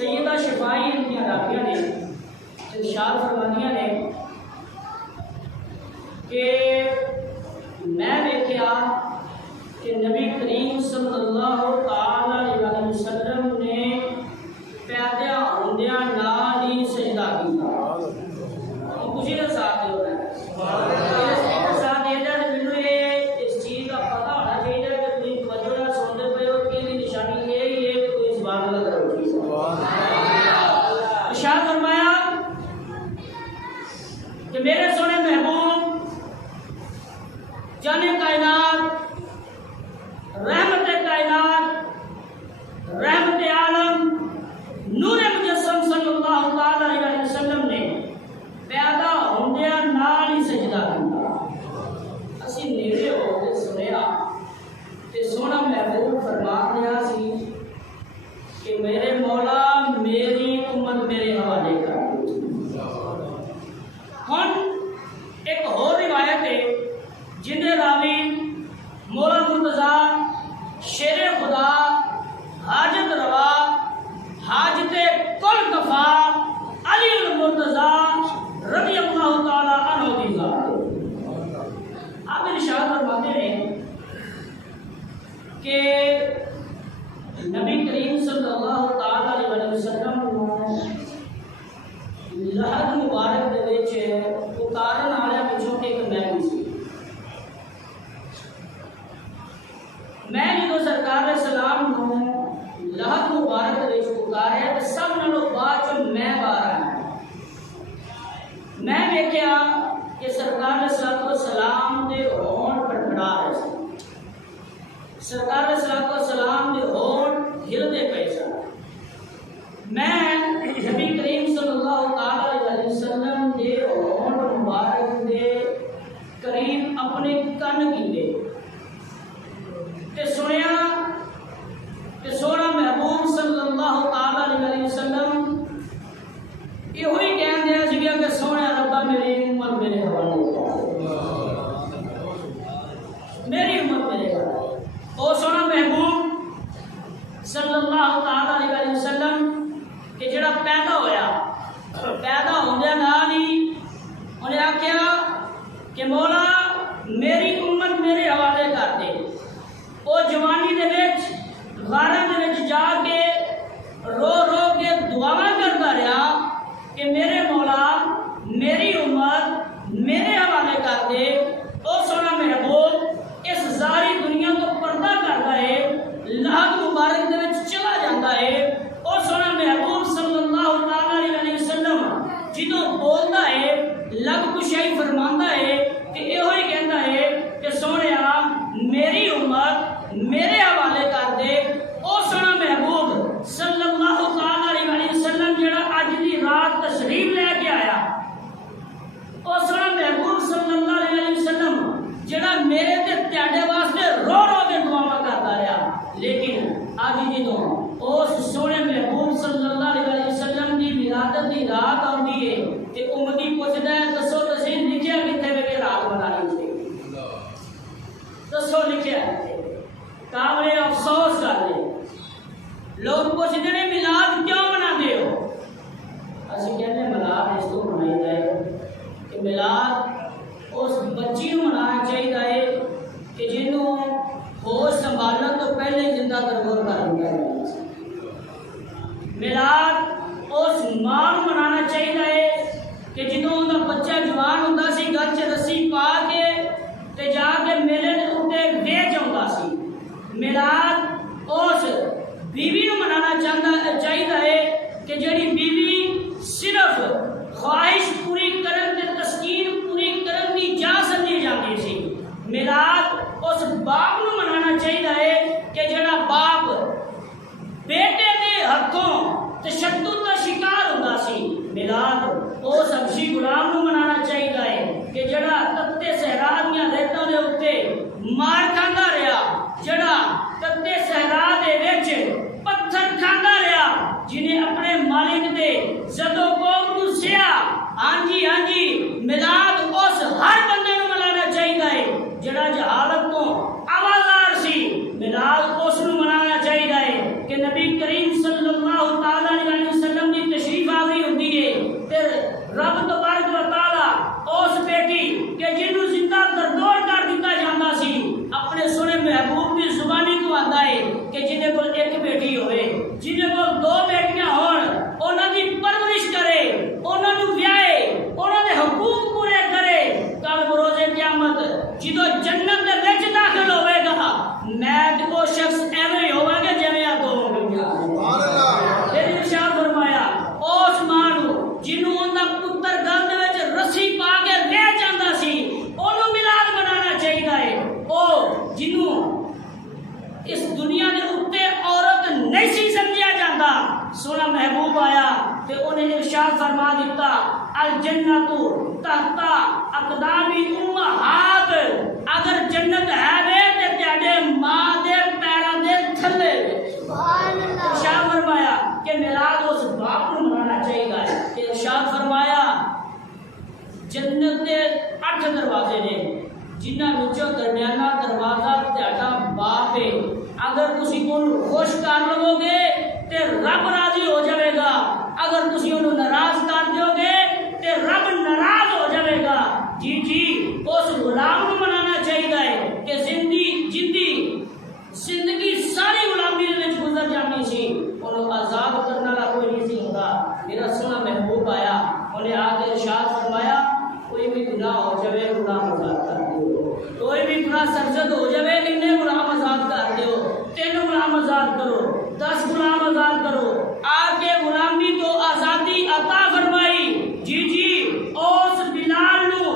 سیدہ شفائی ان کی عرابیہ نے ارشاد فرمانیاں نے کہ میں دیکھا کہ نبی کریم صلی اللہ تعالی علیہ وسلم نے پیدا ہوندیاں نال ہی سجدہ کیتا۔ خوشی کا ساتھ دے رہا ہے، ساتھ دے رہا ہے۔ مینوں یہ اس چیز کا پتہ ہونا چاہیے کہ تم توجہ نال سنتے پے ہو کہ نشانی یہ ہی ہے کہ کوئی زبان نہ کرو۔ ارشاد فرمایا کہ میرے سونے محبوب جان کائنات، رحمت کائنات، رحمت عالم، نور مجسم صلی اللہ تعالی علیہ وسلم نے پیدا ہوندیاں نال ہی سجدہ کیتا۔ اسی نیڑے ہو کے سنیا تے سونا محبوب فرما رہا سی کہ میرے مولا میری امت میرے حوالے کر۔ ہن ایک اور روایت ہے جن راوی مولا مرتضی شیر خدا حاجت روا حاجت کل کفا علی المرتضی رضی اللہ تعالی عنہ کی ذات۔ آپ ارشاد فرماتے ہیں کہ نبی کریم صلی اللہ تعالی علیہ وسلم لحد مبارک دے وچ اتارن والے وچوں ایک میں سی۔ میں جو سرکار سلام کو لحد مبارک دے اتاریا تے سب نالوں بعد میں باہر آیا۔ میں دیکھا کہ سرکار صلاۃ والسلام دے ہون پڑپڑا رہے سن، سرکار صلاۃ والسلام دے ہون ہلدے پے سن۔ میں نبی کریم صلی اللہ تعالی علیہ وسلم دے ہون مبارک دے قریب اپنے کن کیتے تے سنیا کہ سونا محبوب صلی اللہ تعالی علیہ وسلم یہ ہوئی کہہ دیا سی کہ سونے ربا میری امت میرے حوالے میری امت میرے حوالے۔ او سونا محبوب صلی اللہ تعالی علیہ وسلم کہ جڑا پیدا ہویا پیدا ہوندے نال ہی انہیں آکھیا کہ مولا میری امت میرے حوالے کر دے۔ او جوانی دے وچ غارہ دے وچ جا کے رو رو کے دعاواں کرتا رہا کہ میرے مولا میری امت میرے حوالے کر دے۔ او سونا محبوب اس ظاہری دنیا کو پردہ کرتا ہے، لحد مبارک دے وچ چلا جاتا ہے۔ او سونا محبوب صلی اللہ تعالی علیہ وسلم جدوں بولتا ہے لب کشائی فرماندا ہے کہ یہ ہوئی کہندا ہے کہ سونیا میری امت میرے حوالے کر دے۔ او سونا محبوب صلی اللہ تعالی علیہ وسلم جڑا اج دی رات تشریف لے کے آیا، او سونا محبوب صلی اللہ علیہ وسلم جڑا میرے تے تہاڈے واسطے رو رو کے دعاواں کرتا رہا، لیکن اج جدوں اس سونے محبوب صلی اللہ علیہ وسلم دی ولادت دی رات آندی ہے تے امتی پوچھدا ہے دسو تسی لکھیا کتے وے رات منانی سی؟ دسو لکھیا قابل افسوس گل ہے۔ لوگ پوچھتے ہیں میلاد کیوں مناتے ہو؟ اسی کہتے ہیں میلاد اس کو منائی جائے کہ میلاد اس بچی کو منانا چاہیے کہ جنہوں ہوش سنبھالنے تو پہلے ہی زندہ درگور کر دیا ہے۔ میلاد اس ماں کو منانا چاہیے کہ جدوں ان کا بچہ جوان ہوتا سی گل چ رسی پا کے تے جا کے میلے کے اتنے ویچ آتا سی۔ میلاد اس بیوی کو منانا چاہیے کہ جڑی بیوی صرف خواہش پوری کرن تے تسکین پوری کرن دی جا سمجھی جاتی سی۔ میلاد اس باپ کو منانا چاہیے کہ جڑا باپ بیٹے دے ہاتھوں تشدد کا شکار ہوتا سی۔ میلاد اس حبشی غلام کو منانا چاہیے کہ جڑا تتے صحرا دیاں ریتاں دے اوتے مار کھاندا رہا، جڑا تتے صحرا دے وچ پتھر کھاندا رہا، جنہیں اپنے مالک دے زدو کوم نو سیا آن جنہیں کو 2 بیٹیاں ہون انہوں دی پرورش کرے انہوں نے ویائے انہوں نے حقوق پورے کرے کل بروز قیامت جدو جنت دے وچ داخل ہوئے گا میں وہ شخص ایویں ہوئے گا جویں آ 2 بیٹیاں سبحان اللہ پھر ارشاد فرمایا اس ماں جنوں اوندا پتر گل دے وچ رسی پا کے لے جاندا سی اونوں میلاد منانا چاہیے او جنوں اس دنیا دے اوتے عورت نہیں سی سمجھیا جاندا سونا محبوب آیا تے انہیں ارشاد فرما دیتا الجنت تحت اقدام امہات اگر جنت ہے وے تے تیرے ماں دے پیراں دے تھلے سبحان اللہ ارشاد فرمایا کہ میلاد اس باپ کو منانا چاہیے کہ ارشاد فرمایا جنت دے 8 دروازے نے جنہاں وچوں درمیانہ دروازہ تہاڈا باپ ہے اگر تسی اونوں خوش کر لو گے تے رب راضی ہو جائے گا اگر تسی اونوں ناراض کر دیو گے تے رب ناراض ہو جائے گا جی اس غلام کو منانا چاہیے کہ زندگی ساری غلامی دے وچ گزر جانی سی انہوں آزاد کرنے والا کوئی نہیں سی ہوندا میرا سونا محبوب آیا انہیں آ کے ارشاد فرمایا کوئی بھی گناہ ہو جائے غلام آزاد کر دیو کوئی بھی گناہ سرزد ہو جائے انہیں غلام آزاد کر دیو 3 غلام آزاد کرو 10 غلام آزاد کرو آ کے غلامی تو آزادی عطا فرمائی جی اس بلال نو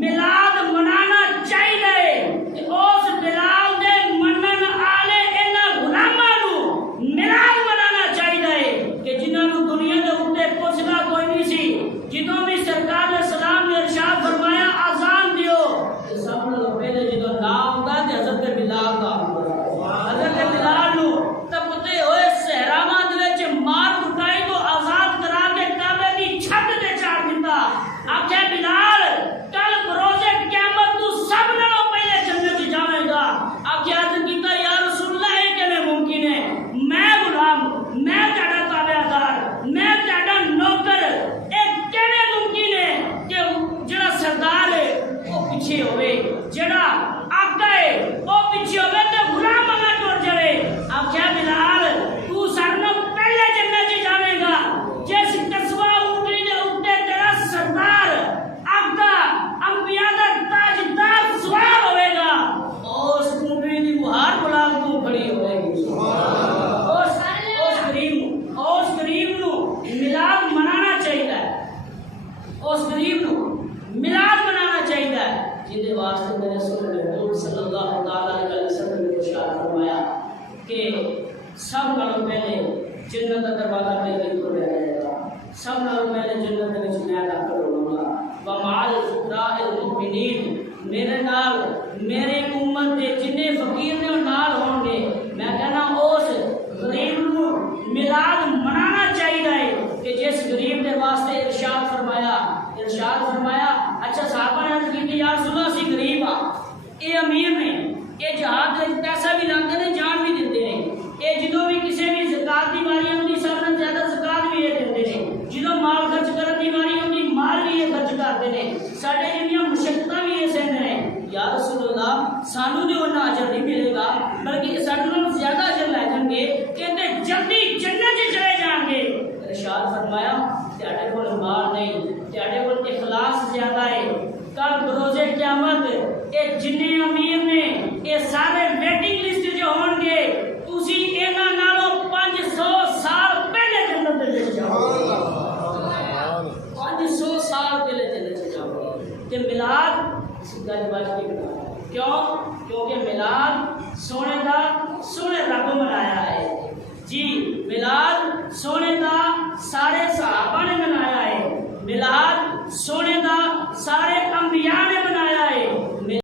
میلاد منانا چاہیے اس بلال دے منن آلے انہاں غلاماں نو میلاد منانا چاہیے کہ جنہاں نو دنیا دے اوتے پوچھنا کوئی نہیں سی جدوں بھی سرکار نے سلام نے ارشاد فرمایا اذان دیو تے سب نال پہلے جدوں نام ہوندا تے حضرت بلال دا حضرت بلال نو تپتے ہوئے صحراواں دے وچ مار کٹائی تو آزاد کرا کے کعبے دی چھت تے چاڑ دتا آکھیا بلال کل بروز قیامت تو سب نالوں پہلے جنت جاویں گا آکھیا عرض کیتا یا رسول اللہ اے کیویں ممکن ہے میں غلام میں تہاڈا تابعدار میں تہاڈا نوکر اے کیویں ممکن ہے کہ جڑا سردار ہے وہ پیچھے ہوئے جڑا آقا ہے وہ پیچھے ہوئے تے غلام نہ ٹر جائے آکھیا بلال تو سب نالوں پہلے جنت جاویں گا جس قصبہ اونٹنی دے اوتے تیرا سردار آقا انبیاء دا تاجدار سوار ہوئے گا اس اونٹنی دی مہار غلام تو کھڑی ہوئے گی اس غریب نو میلاد منانا چاہیے اس غریب نو میلاد منانا چاہیے جہدے واسطے میرے رسول محبوب صلی اللہ تعالی علیہ وسلم نے ارشاد فرمایا کہ سب نالوں پہلے جنت دا دروازہ میرے کول رہے گا سب نالوں پہلے جنت دے وچ میں داخل ہوں گا ومعال فقراء المؤمنین میرے نال میرے امت دے جنے فقیر نے نال ہون گے میں کہنا اس غریب نو میلاد منانا چاہیے کہ جس غریب دے واسطے ارشاد فرمایا اچھا صحابہ نے عرض کی یا رسول اللہ سی غریب ہاں اے امیر نے اے جہاد وچ پیسہ بھی لاندے نے جان بھی دیندے نے اے جدوں بھی کسے بھی زکات دی واری ہوندی سب نال زیادہ زکات بھی اے دیندے نے جدوں مال خرچ کرن دی واری ہوندی مال بھی اے خرچ کردے نے ساڈے جنیاں مشقتاں بھی اے سہندے نے یا رسول اللہ سانو جو انہاں اجر نہیں ملے گا بلکہ ساڈے نال زیادہ اجر لے جان گے کہندے جلدی جنت وچ چلے جان گے ارشاد فرمایا تہاڈے کول مال نہیں تہاڈے کول اخلاص زیادہ ہے کل بروز قیامت اے جنے امیر نے اے سارے ویٹنگ لسٹ جو ہون گے تسی انہاں نالوں 500 سال پہلے جنت دے وچ جاؤ 500 سال پہلے جنت وچ جاؤ تے میلاد سیدھا جواب کی بنا کیوں کیونکہ میلاد سونے دا سونے رب منایا ہے